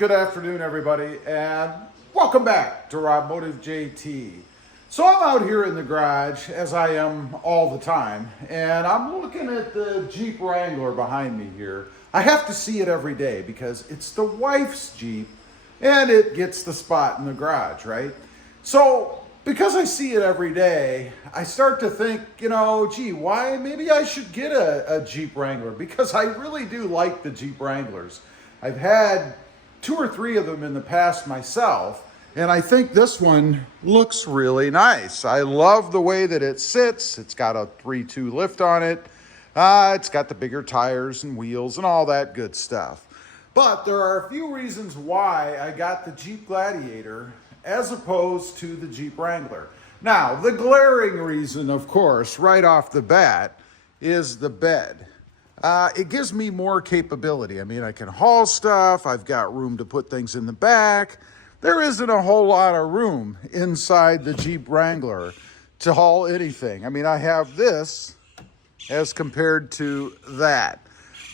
Good afternoon, everybody, and welcome back to Automotive JT. So I'm out here in the garage, as I am all the time, and I'm looking at the Jeep Wrangler behind me here. I have to see it every day because it's the wife's Jeep, and it gets the spot in the garage, right? So because I see it every day, I start to think, gee, why maybe I should get a Jeep Wrangler, because I really do like the Jeep Wranglers. I've had 2 or 3 of them in the past myself, and I think this one looks really nice. I love the way that it sits. It's got a 3.2 lift on it. It's got the bigger tires and wheels and all that good stuff. But there are a few reasons why I got the Jeep Gladiator as opposed to the Jeep Wrangler. Now, the glaring reason, of course, right off the bat, is the bed. It gives me more capability. I mean, I can haul stuff. I've got room to put things in the back. There isn't a whole lot of room inside the Jeep Wrangler to haul anything. I mean, I have this as compared to that.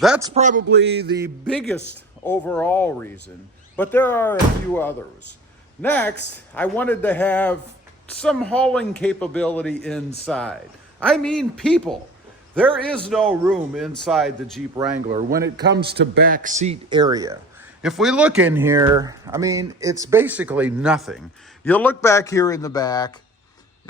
That's probably the biggest overall reason, but there are a few others. Next, I wanted to have some hauling capability inside. I mean, people. There is no room inside the Jeep Wrangler when it comes to back seat area. If we look in here, I mean, it's basically nothing. You'll look back here in the back,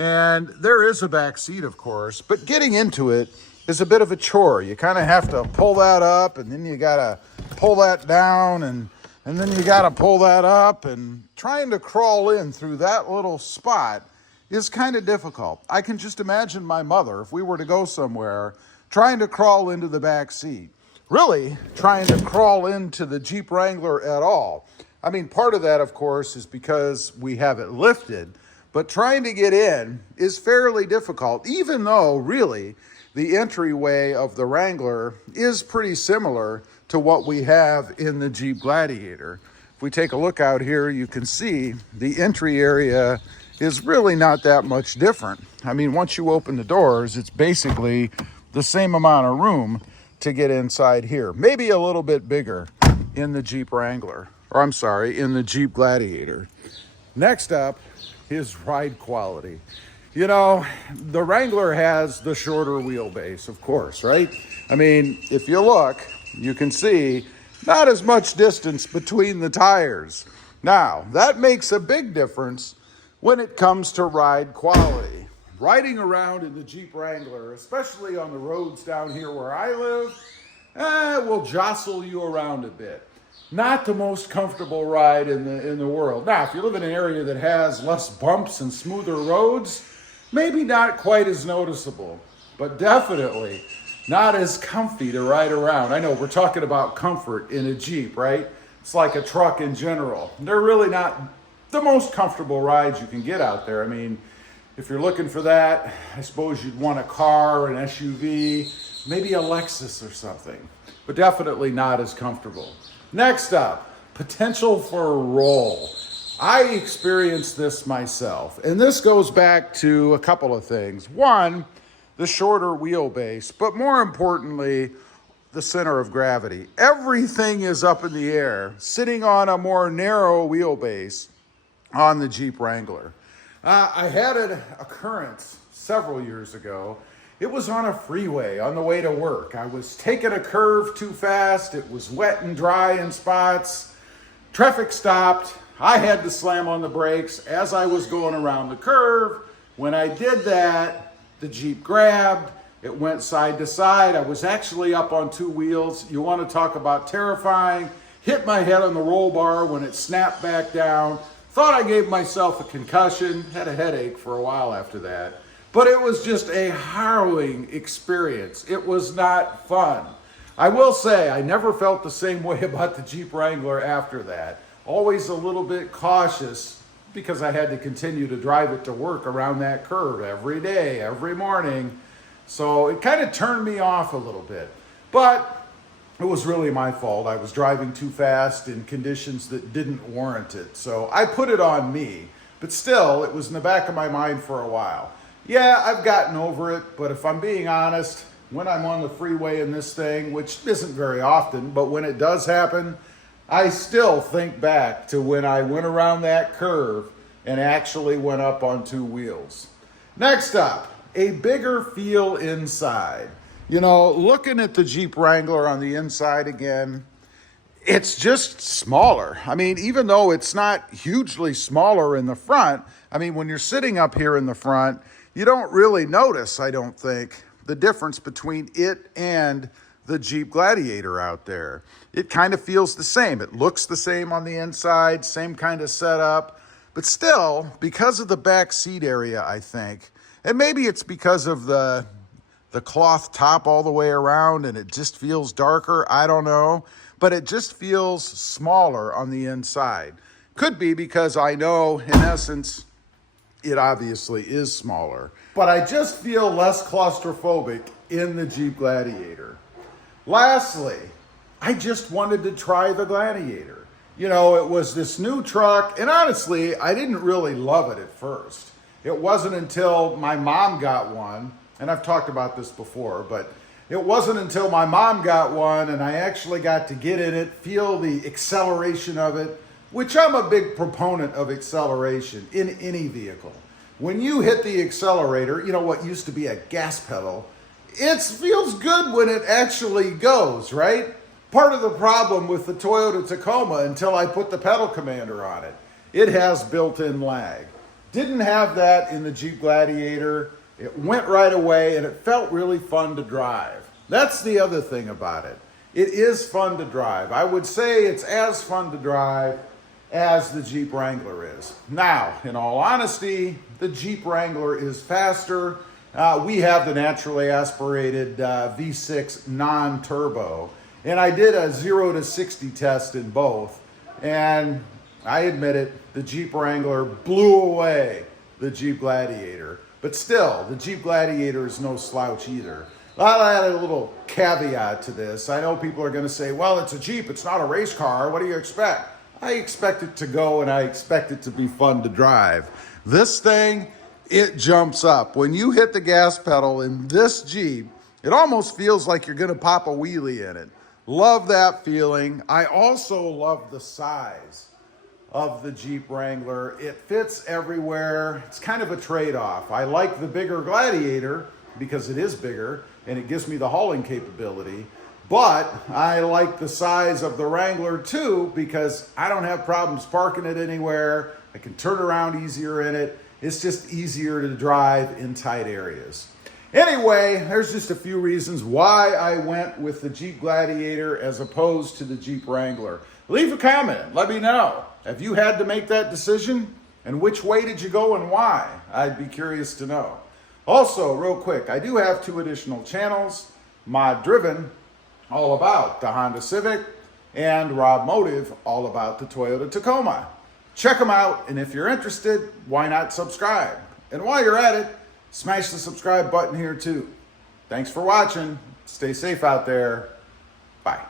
and there is a back seat, of course, but getting into it is a bit of a chore. You kind of have to pull that up, and then you gotta pull that down, and then you gotta pull that up, and trying to crawl in through that little spot is kind of difficult. I can just imagine my mother, if we were to go somewhere, trying to crawl into the back seat. Really trying to crawl into the Jeep Wrangler at all. I mean, part of that, of course, is because we have it lifted, but trying to get in is fairly difficult, even though, really, the entryway of the Wrangler is pretty similar to what we have in the Jeep Gladiator. If we take a look out here, you can see the entry area is really not that much different. I mean, once you open the doors, it's basically the same amount of room to get inside here. Maybe a little bit bigger in the Jeep Wrangler, or I'm sorry, in the Jeep Gladiator. Next up is ride quality. You know, the Wrangler has the shorter wheelbase, of course, right? I mean, if you look, you can see not as much distance between the tires. Now, that makes a big difference when it comes to ride quality. Riding around in the Jeep Wrangler, especially on the roads down here where I live, will jostle you around a bit. Not the most comfortable ride in the world. Now, if you live in an area that has less bumps and smoother roads, maybe not quite as noticeable, but definitely not as comfy to ride around. I know we're talking about comfort in a Jeep, right? It's like a truck in general. They're really not the most comfortable rides you can get out there. I mean, if you're looking for that, I suppose you'd want a car, an SUV, maybe a Lexus or something, but definitely not as comfortable. Next up, potential for roll. I experienced this myself, and this goes back to a couple of things. One, the shorter wheelbase, but more importantly, the center of gravity. Everything is up in the air, sitting on a more narrow wheelbase on the Jeep Wrangler. I had an occurrence several years ago. It was on a freeway on the way to work. I was taking a curve too fast. It was wet and dry in spots. Traffic stopped. I had to slam on the brakes as I was going around the curve. When I did that, the Jeep grabbed. It went side to side. I was actually up on 2 wheels. You want to talk about terrifying. Hit my head on the roll bar when it snapped back down. Thought I gave myself a concussion, had a headache for a while after that. But it was just a harrowing experience. It was not fun. I will say, I never felt the same way about the Jeep Wrangler after that. Always a little bit cautious because I had to continue to drive it to work around that curve every day, every morning. So it kind of turned me off a little bit. But it was really my fault. I was driving too fast in conditions that didn't warrant it. So I put it on me. But still, it was in the back of my mind for a while. Yeah, I've gotten over it, but if I'm being honest, when I'm on the freeway in this thing, which isn't very often, but when it does happen, I still think back to when I went around that curve and actually went up on two wheels. Next up, a bigger feel inside. You know, looking at the Jeep Wrangler on the inside again, it's just smaller. I mean, even though it's not hugely smaller in the front, I mean, when you're sitting up here in the front, you don't really notice, I don't think, the difference between it and the Jeep Gladiator out there. It kind of feels the same. It looks the same on the inside, same kind of setup, but still, because of the back seat area, I think, and maybe it's because of the cloth top all the way around and it just feels darker, I don't know, but it just feels smaller on the inside. Could be because I know, in essence, it obviously is smaller, but I just feel less claustrophobic in the Jeep Gladiator. Lastly, I just wanted to try the Gladiator. You know, it was this new truck, and honestly, I didn't really love it at first. It wasn't until my mom got one, and I've talked about this before, but it wasn't until my mom got one and I actually got to get in it, feel the acceleration of it, which I'm a big proponent of acceleration in any vehicle. When you hit the accelerator, you know, what used to be a gas pedal, it feels good when it actually goes, right? Part of the problem with the Toyota Tacoma, until I put the pedal commander on it, it has built-in lag. Didn't have that in the Jeep Gladiator. It went right away and it felt really fun to drive. That's the other thing about it. It is fun to drive. I would say it's as fun to drive as the Jeep Wrangler is. Now, in all honesty, the Jeep Wrangler is faster. We have the naturally aspirated V6 non-turbo, and I did a 0 to 60 test in both, and I admit it, the Jeep Wrangler blew away the Jeep Gladiator. But still, the Jeep Gladiator is no slouch either. I'll add a little caveat to this. I know people are going to say, well, it's a Jeep, it's not a race car. What do you expect? I expect it to go and I expect it to be fun to drive. This thing, it jumps up. When you hit the gas pedal in this Jeep, it almost feels like you're going to pop a wheelie in it. Love that feeling. I also love the size of the Jeep Wrangler. It fits everywhere. It's kind of a trade-off. I like the bigger Gladiator because it is bigger and it gives me the hauling capability, but I like the size of the Wrangler too because I don't have problems parking it anywhere. I can turn around easier in it. It's just easier to drive in tight areas. Anyway, there's just a few reasons why I went with the Jeep Gladiator as opposed to the Jeep Wrangler. Leave a comment. Let me know. Have you had to make that decision? And which way did you go and why? I'd be curious to know. Also, real quick, I do have 2 additional channels. Mod Driven, all about the Honda Civic, and Rob Motive, all about the Toyota Tacoma. Check them out, and if you're interested, why not subscribe? And while you're at it, smash the subscribe button here too. Thanks for watching. Stay safe out there. Bye.